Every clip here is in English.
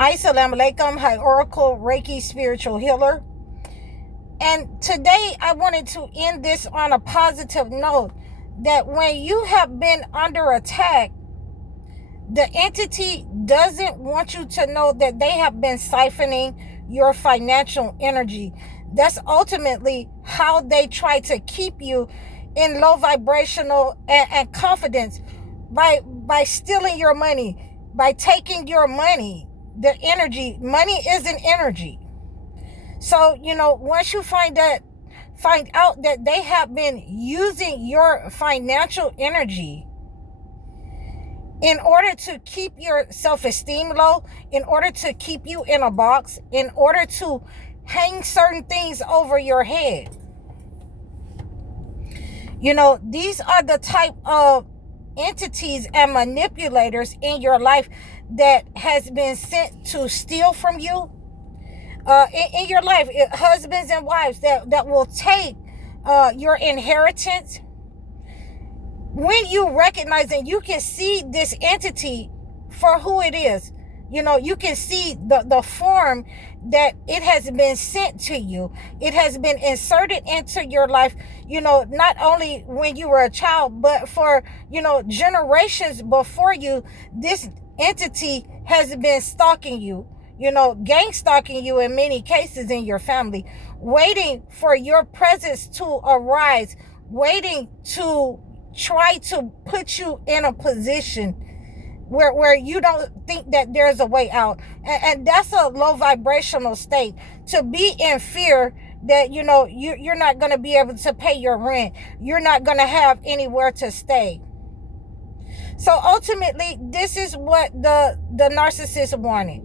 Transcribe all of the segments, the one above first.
Assalamu alaikum, hi Oracle Reiki spiritual healer. And today I wanted to end this on a positive note that when you have been under attack, the entity doesn't want you to know that they have been siphoning your financial energy. That's ultimately how they try to keep you in low vibrational and confidence by stealing your money, by taking your money. The energy, money is an energy. So, once you find out that they have been using your financial energy in order to keep your self-esteem low, in order to keep you in a box, in order to hang certain things over your head. These are the type of entities and manipulators in your life that has been sent to steal from you in your life. Husbands and wives that will take your inheritance. When you recognize and you can see this entity for who it is, you can see the form that it has been sent to you. It has been inserted into your life, not only when you were a child, but for, generations before you. This entity has been stalking you, gang stalking you in many cases in your family, waiting for your presence to arise, waiting to try to put you in a position where you don't think that there's a way out. And that's a low vibrational state, to be in fear that, you're not going to be able to pay your rent. You're not going to have anywhere to stay. So ultimately, this is what the narcissist wanted.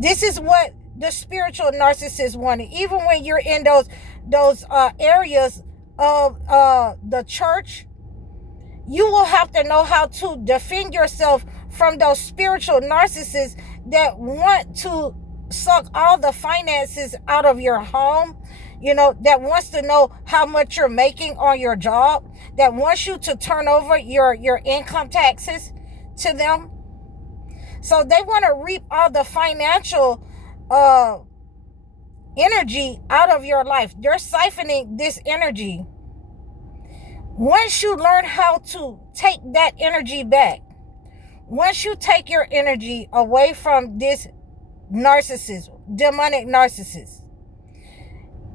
This is what the spiritual narcissist wanted. Even when you're in those areas of the church, you will have to know how to defend yourself from those spiritual narcissists that want to suck all the finances out of your home, that wants to know how much you're making on your job, that wants you to turn over your income taxes to them. So they want to reap all the financial energy out of your life. They're siphoning this energy. Once you learn how to take that energy back, once you take your energy away from this narcissist, demonic narcissist,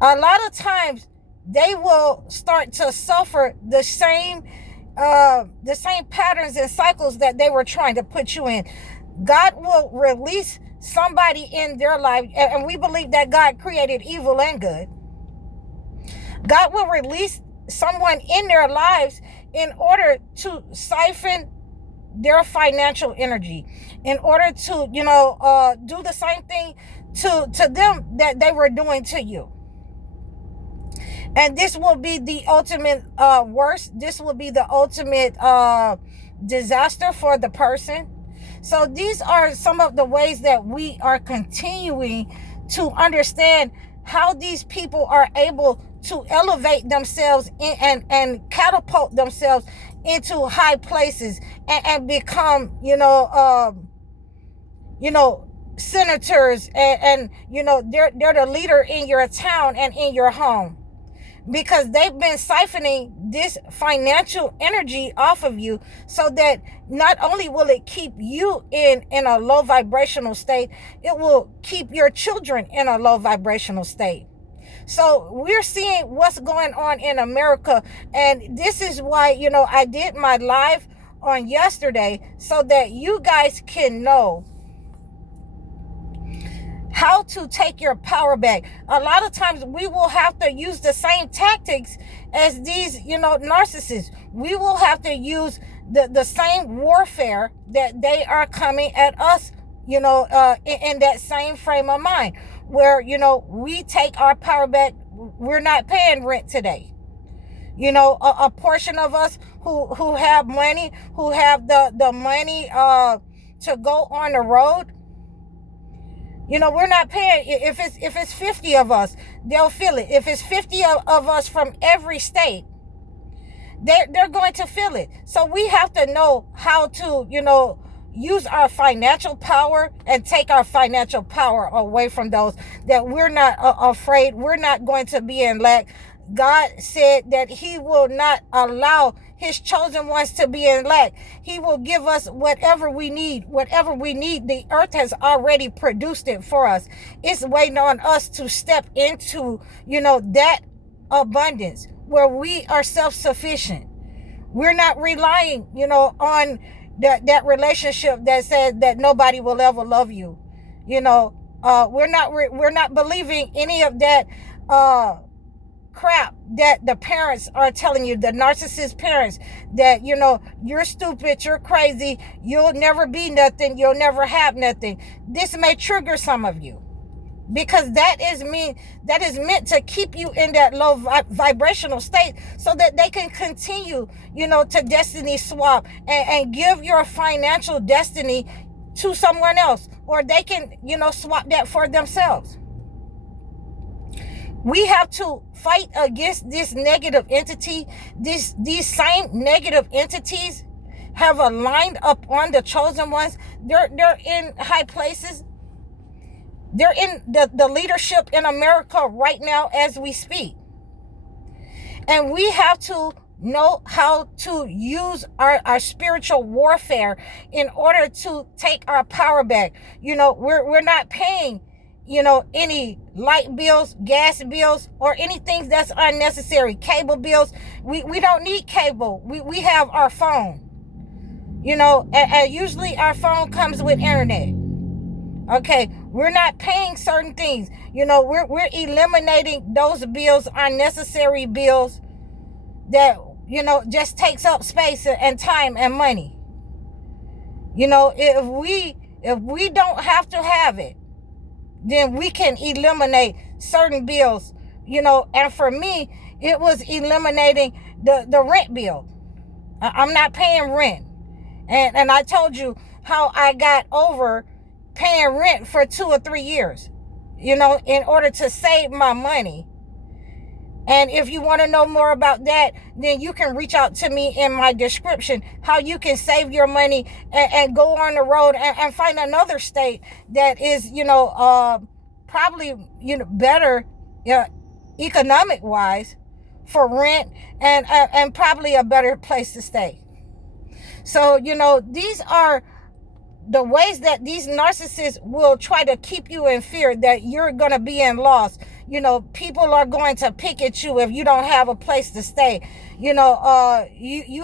a lot of times they will start to suffer the same patterns and cycles that they were trying to put you in. God will release somebody in their life, and we believe that God created evil and good. God will release someone in their lives in order to siphon their financial energy, in order to do the same thing to them that they were doing to you. And this will be the ultimate worst. This will be the ultimate disaster for the person. So these are some of the ways that we are continuing to understand how these people are able to elevate themselves and catapult themselves into high places and become, senators and they're the leader in your town and in your home, because they've been siphoning this financial energy off of you, so that not only will it keep you in a low vibrational state, it will keep your children in a low vibrational state. So we're seeing what's going on in America. And this is why, I did my live on yesterday, so that you guys can know how to take your power back. A lot of times we will have to use the same tactics as these, narcissists. We will have to use the same warfare that they are coming at us, in that same frame of mind, where, we take our power back. We're not paying rent today. A portion of us who have money, who have the money to go on the road, we're not paying. If it's 50 of us, they'll feel it. If it's 50 of us from every state, they're going to feel it. So we have to know how to, use our financial power and take our financial power away from those, that we're not afraid. We're not going to be in lack. God said that he will not allow his chosen ones to be in lack. He will give us whatever we need. Whatever we need, the earth has already produced it for us. It's waiting on us to step into, that abundance where we are self-sufficient. We're not relying, on that relationship that said that nobody will ever love you. We're not believing any of that crap that the parents are telling you, the narcissist parents, that you're stupid, you're crazy, you'll never be nothing, you'll never have nothing. This may trigger some of you, because that is meant to keep you in that low vibrational state, so that they can continue to destiny swap and give your financial destiny to someone else, or they can swap that for themselves. We have to fight against this negative entity. These same negative entities have aligned up on the chosen ones. They're in high places. They're in the leadership in America right now as we speak. And we have to know how to use our spiritual warfare in order to take our power back. We're not paying any light bills, gas bills, or anything that's unnecessary. Cable bills. We don't need cable. We have our phone. And usually our phone comes with internet. Okay, we're not paying certain things. We're eliminating those bills, unnecessary bills that just takes up space and time and money. If we don't have to have it, then we can eliminate certain bills. And for me, it was eliminating the rent bill. I'm not paying rent, and I told you how I got over paying rent for 2 or 3 years, in order to save my money. And if you want to know more about that, then you can reach out to me in my description, how you can save your money and go on the road and find another state that is, probably, better economic wise for rent, and probably a better place to stay. So, these are the ways that these narcissists will try to keep you in fear, that you're going to be in loss. People are going to pick at you if you don't have a place to stay. You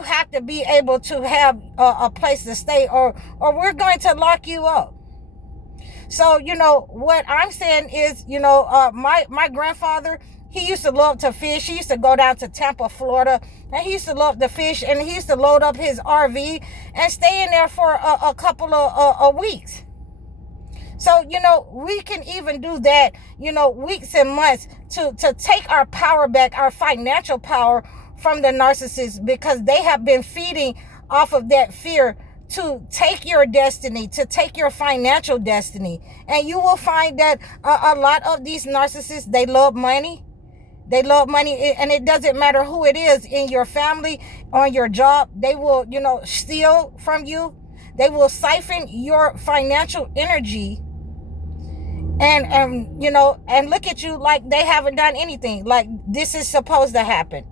have to be able to have a place to stay, or we're going to lock you up. So, what I'm saying is, my grandfather, he used to love to fish. He used to go down to Tampa, Florida, and he used to love to fish, and he used to load up his RV and stay in there for a couple of weeks. So, we can even do that, weeks and months to take our power back, our financial power from the narcissists, because they have been feeding off of that fear to take your destiny, to take your financial destiny. And you will find that a lot of these narcissists, they love money. They love money, and it doesn't matter who it is in your family, on your job. They will, steal from you. They will siphon your financial energy and look at you like they haven't done anything, like this is supposed to happen.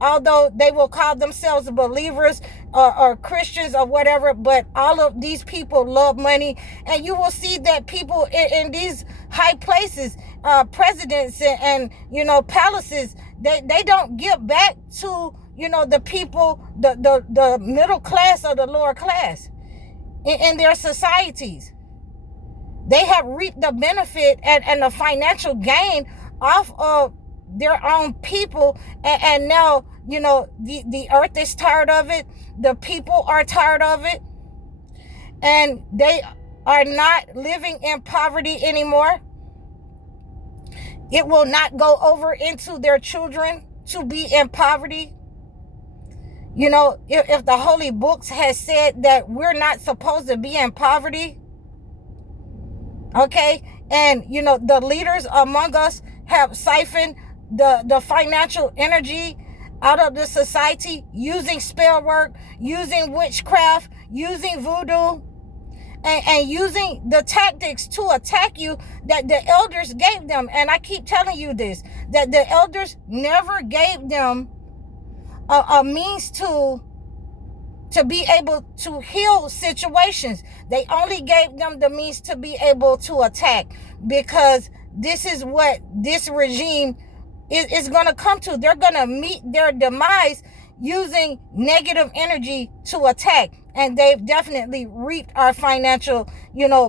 Although they will call themselves believers or Christians or whatever, but all of these people love money. And you will see that people in these high places, presidents and palaces, they don't give back to, the people, the middle class or the lower class in their societies. They have reaped the benefit and the financial gain off of their own people, and now the earth is tired of it, the people are tired of it, and they are not living in poverty anymore. It will not go over into their children to be in poverty. If the holy books has said that we're not supposed to be in poverty, okay, and the leaders among us have siphoned the financial energy out of the society, using spell work, using witchcraft, using voodoo, and using the tactics to attack you that the elders gave them. And I keep telling you this, that the elders never gave them a means to be able to heal situations. They only gave them the means to be able to attack, because this is what this regime is going to come to. They're going to meet their demise using negative energy to attack. And they've definitely reaped our financial,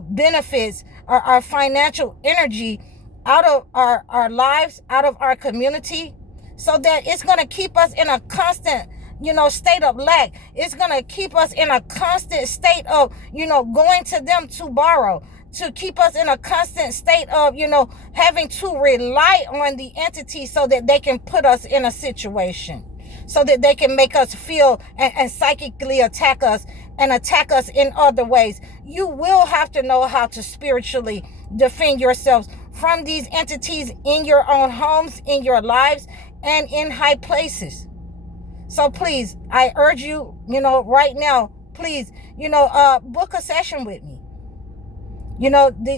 benefits, our financial energy out of our lives, out of our community, so that it's going to keep us in a constant, state of lack. It's going to keep us in a constant state of, going to them to borrow, to keep us in a constant state of, having to rely on the entity so that they can put us in a situation, so that they can make us feel and psychically attack us and attack us in other ways. You will have to know how to spiritually defend yourselves from these entities in your own homes, in your lives, and in high places. So please, I urge you, right now, please, book a session with me.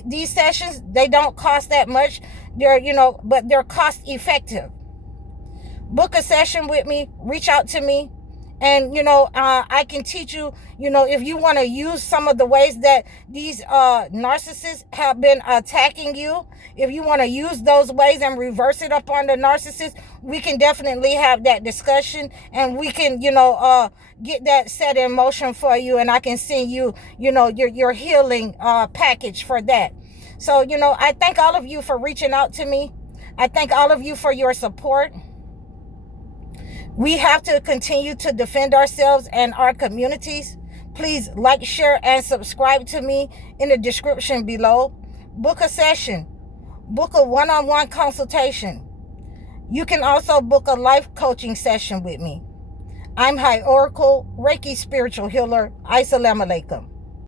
These sessions, they don't cost that much. They're, but they're cost effective. Book a session with me, reach out to me, and, I can teach you, if you want to use some of the ways that these narcissists have been attacking you, if you want to use those ways and reverse it upon the narcissist, we can definitely have that discussion, and we can, get that set in motion for you, and I can send you, your healing package for that. So, I thank all of you for reaching out to me. I thank all of you for your support. We have to continue to defend ourselves and our communities. Please like, share, and subscribe to me in the description below. Book a session. Book a one-on-one consultation. You can also book a life coaching session with me. I'm High Oracle, Reiki spiritual healer. Assalamu alaikum.